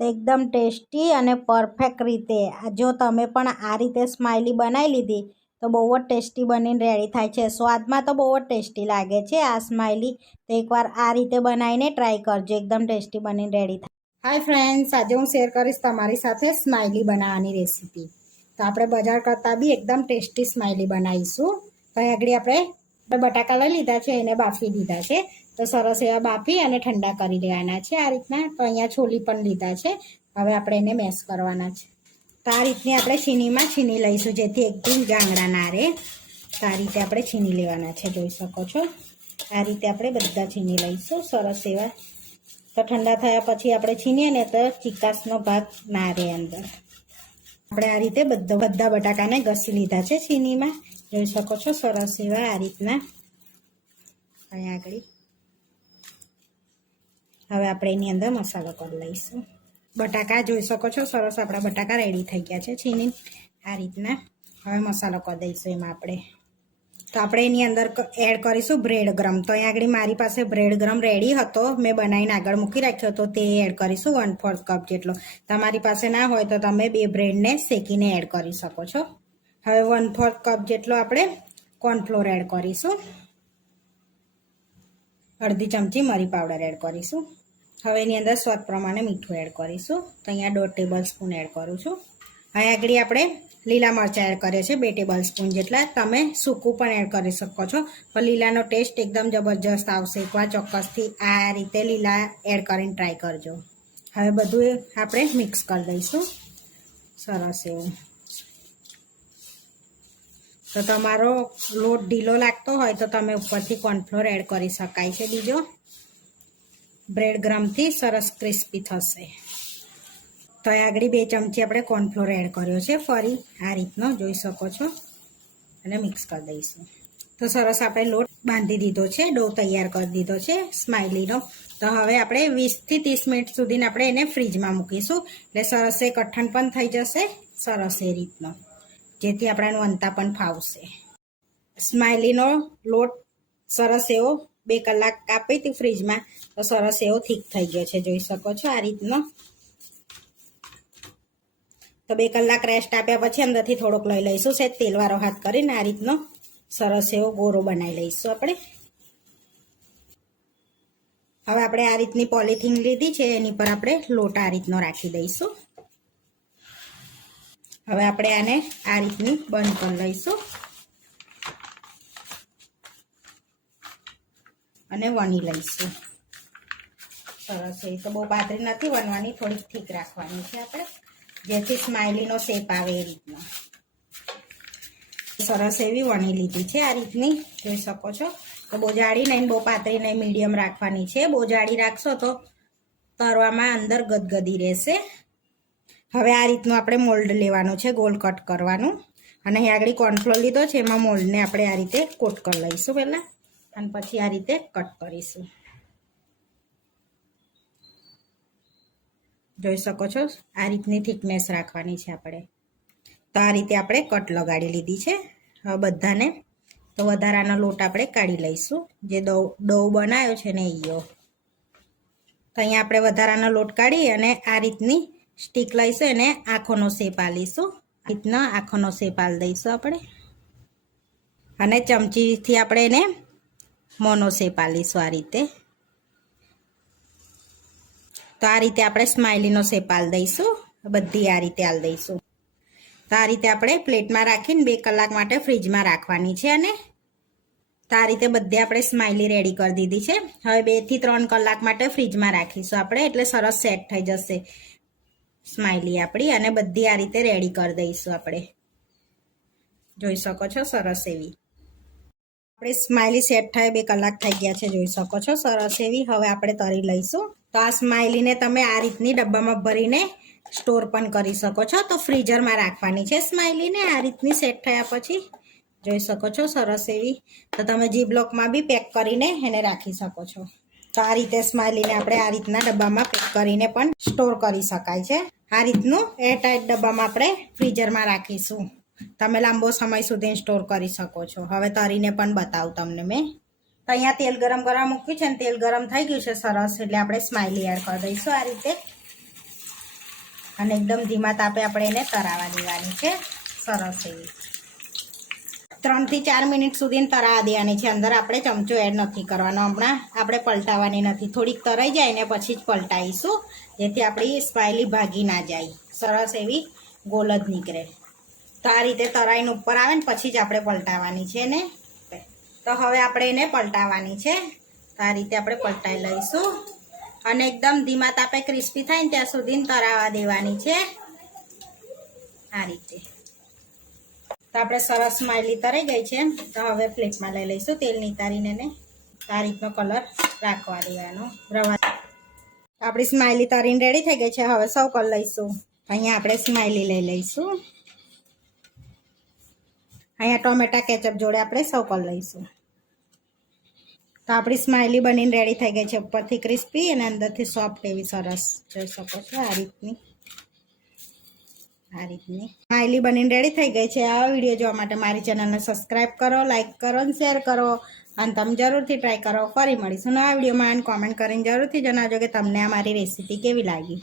તો એકદમ ટેસ્ટી અને પરફેક્ટ રીતે જો તમે પણ આ રીતે સ્માઇલી બનાવી લીધી તો બહુ જ ટેસ્ટી બનીને રેડી થાય છે. સ્વાદમાં તો બહુ જ ટેસ્ટી લાગે છે આ સ્માઇલી. તો એકવાર આ રીતે બનાવીને ટ્રાય કરજો, એકદમ ટેસ્ટી બનીને રેડી થાય. હાય ફ્રેન્ડ્સ, આજે હું શેર કરીશ તમારી સાથે સ્માઇલી બનાવવાની રેસીપી. તો આપણે બજાર કરતાં બી એકદમ ટેસ્ટી સ્માઇલી બનાવીશું. તો આગળ આપણે બટાકા લઈ લીધા છે, એને બાફી દીધા છે. તો સરસ એવા બાફી અને ઠંડા કરી લેવાના છે આ રીતના. તો અહીંયા છોલી પણ લીધા છે. હવે આપણે એને મેશ કરવાના છે. તો આ રીતની આપણે છીનીમાં છીની લઈશું, જેથી એકદમ ગાંગડા ના રહે. તો આ રીતે આપણે છીની લેવાના છે, જોઈ શકો છો. આ રીતે આપણે બધા છીની લઈશું સરસ એવા. તો ઠંડા થયા પછી આપણે છીનીએ ને તો ચીકાશનો ભાગ ના રહે અંદર. આપણે આ રીતે બધા બટાકાને ઘસી લીધા છે છીનીમાં, જોઈ શકો છો સરસ એવા આ રીતના. અહીંયા આગળ હવે આપણે એની અંદર મસાલો કરી લઈશું. બટાકા જોઈ શકો છો સરસ આપણા બટાકા રેડી થઈ ગયા છે છીની આ રીતના. હવે મસાલો કરી દઈશું એમાં આપણે. તો આપણે એની અંદર એડ કરીશું બ્રેડ ગરમ. તો અહીંયા આગળ મારી પાસે બ્રેડ ગરમ રેડી હતો, મેં બનાવીને આગળ મૂકી રાખ્યો હતો, તે એડ કરીશું 1/4 કપ જેટલો. તમારી પાસે ના હોય તો તમે 2 બ્રેડને શેકીને એડ કરી શકો છો. હવે 1/4 કપ જેટલો આપણે કોર્નફ્લોર એડ કરીશું. અડધી ચમચી મરી પાવડર એડ કરીશું. હવે એની અંદર સ્વાદ પ્રમાણે મીઠું એડ કરીશું. તો અહીંયા 1.5 ટેબલ સ્પૂન એડ કરું છું. અહીંયા આગળ આપણે લીલા મરચાં એડ કરીએ છીએ 2 ટેબલ સ્પૂન જેટલા. તમે સૂકું પણ એડ કરી શકો છો, પણ લીલાનો ટેસ્ટ એકદમ જબરજસ્ત આવશે. એકવાર ચોક્કસથી આ રીતે લીલા એડ કરીને ટ્રાય કરજો. હવે બધું આપણે મિક્સ કરી દઈશું સરસ એવું. તો તમારો લોટ ઢીલો લાગતો હોય તો તમે ઉપરથી કોર્નફ્લોર એડ કરી શકાય છે બીજો. બ્રેડ ગરમથી સરસ ક્રિસ્પી થશે. તો આગળ 2 ચમચી આપણે કોર્નફ્લોર એડ કર્યો છે ફરી આ રીતનો, જોઈ શકો છો. અને મિક્સ કરી દઈશું. તો સરસ આપણે લોટ બાંધી દીધો છે, ડો તૈયાર કરી દીધો છે સ્માઇલીનો. તો હવે આપણે 20 થી 30 મિનિટ સુધી આપણે એને ફ્રીજમાં મૂકીશું, એટલે સરસ એ કઠણ પણ થઈ જશે સરસ એ રીતનો, જેથી આપણાને વણતા પણ ફાવશે. સ્માઇલીનો લોટ સરસ એવો 2 કલાક કાપી હતી ફ્રીજમાં, તો સરસ એવો થીક થઈ ગયો છે, જોઈ શકો છો આ રીતનો. તો 2 કલાક રેસ્ટ આપ્યા પછી અંદરથી થોડોક લઈ લઈશું, સેજ તેલવાળો હાથ કરીને આ રીતનો સરસ એવો ગોરો બનાવી લઈશું આપણે. હવે આપણે આ રીતની પોલિથીન લીધી છે, એની પર આપણે લોટ આ રીતનો રાખી દઈશું. હવે આપણે આને આ રીતની બંધ કરી લઈશું અને વણી લઈશું સરસ. એ તો બહુ પાતળી નથી વણવાની, થોડીક ઠીક રાખવાની છે આપણે, જેથી સ્માઇલીનો શેપ આવે એ રીતનો. સરસ એવી વણી લીધી છે આ રીતની, જોઈ શકો છો. તો બહુ જાડી નહીં બહુ પાતળી નહીં, મીડિયમ રાખવાની છે. બહુ જાડી રાખશો તો તરવામાં અંદર ગદગદી રહેશે. હવે આ રીતનું આપણે મોલ્ડ લેવાનું છે, ગોલ કટ કરવાનું. અને અહીં આગળ કોર્નફ્લોર લીધો છે, એમાં મોલ્ડને આપણે આ રીતે કોટ કરી લઈશું પહેલાં, અને પછી આ રીતે કટ કરીશું. જોઈ શકો છો આ રીતની થિકનેસ રાખવાની છે આપણે. તો આ રીતે આપણે કટ લગાડી લીધી છે. હવે બધાને તો વધારાનો લોટ આપણે કાઢી લઈશું, જે ડો બનાવ્યો છે ને ઈયો. તો અહીંયા આપણે વધારાનો લોટ કાઢી અને આ રીતની સ્ટીક લઈશું, એને આંખોનો શેપ આલીશું. આ રીતના આંખોનો શેપ આલી દઈશું આપણે, અને ચમચીથી આપણે એને મોનો શેપ આલીશું આ રીતે. તો આ રીતે આપણે સ્માઇલીનો શેપ આલી દઈશું, બધી આ રીતે આલી દઈશું. તો આ રીતે આપણે પ્લેટમાં રાખીને 2 કલાક માટે ફ્રીજમાં રાખવાની છે. અને તો આ રીતે બધી આપણે સ્માઇલી રેડી કરી દીધી છે. હવે 2 થી 3 કલાક માટે ફ્રીજમાં રાખીશું આપણે, એટલે સરસ સેટ થઈ જશે સ્માઇલી આપણી. અને બધી આ રીતે રેડી કરી દઈશું આપણે, જોઈ શકો છો સરસ એવી. આપણે સ્માઇલી સેટ થાય 2 કલાક થઈ ગયા છે, જોઈ શકો છો સરસ એવી. હવે આપણે તળી લઈશું. તો આ સ્માઇલીને તમે આ રીતની ડબ્બામાં ભરીને સ્ટોર પણ કરી શકો છો. તો ફ્રીઝરમાં રાખવાની છે સ્માઇલીને આ રીતની સેટ થયા પછી, જોઈ શકો છો સરસ એવી. તો તમે જી બ્લોકમાં બી પેક કરીને એને રાખી શકો છો. તો આ રીતે સ્માઇલીને આપણે આ રીતના ડબ્બામાં પેક કરીને પણ સ્ટોર કરી શકાય છે. આ રીતનું એરટાઇટ ડબ્બામાં આપણે ફ્રીઝરમાં રાખીશું, તમે લાંબો સમય સુધી સ્ટોર કરી શકો છો. હવે તળીને પણ બતાવું તમને મેં. તો અહીંયા તેલ ગરમ કરવા મૂક્યું છે, ને તેલ ગરમ થઈ ગયું છે સરસ, એટલે આપણે સ્માઇલી એડ કરી દઈશું આ રીતે. અને એકદમ ધીમા તાપે આપણે એને તરાવા દેવાની છે સરસ એવી 3 થી 4 મિનિટ સુધી તરાવા દેવાની છે અંદર આપણે ચમચો એડ નથી કરવાનો હમણાં આપણે પલટાવવાની નથી થોડીક તરાઈ જાય ને પછી જ પલટાવીશું જેથી આપણી સ્માઈલી ભાગી ના જાય સરસ એવી ગોલ જ નીકળે તો આ રીતે તરાઈને ઉપર આવે ને પછી જ આપણે પલટાવવાની છે ને તો હવે આપણે એને પલટાવવાની છે તો આ રીતે આપણે પલટાઈ લઈશું અને એકદમ ધીમા તાપે ક્રિસ્પી થાય ને ત્યાં સુધી તરાવા દેવાની છે આ રીતે તો આપણે સરસ સ્માઈલી તરાઈ ગઈ છે તો હવે પ્લેટમાં લઈ લઈશું તેલ નિતારીને એને આ રીતનો કલર રાખવા દેવાનો રવા આપણી સ્માઈલી તરીને રેડી થઈ ગઈ છે હવે સર્વ કરી લઈશું અહીંયા આપણે સ્માઈલી લઈ લઈશું અહીંયા ટોમેટા કેચઅપ જોડે આપણે સર્વ કરી લઈશું તો આપણી સ્માઈલી બનીને રેડી થઈ ગઈ છે ઉપરથી ક્રિસ્પી અને અંદરથી સોફ્ટ એવી સરસ જોઈ શકો છો આ રીતની સ્માઈલી બનીને રેડી થઈ ગઈ છે આ વિડીયો જોવા માટે મારી ચેનલને સબસ્ક્રાઈબ કરો લાઈક કરો અને શેર કરો અને તમે જરૂરથી ટ્રાય કરો ફરી મળીશું નવા વિડીયોમાં અને કોમેન્ટ કરીને જરૂરથી જણાવજો કે તમને આ મારી રેસીપી કેવી લાગી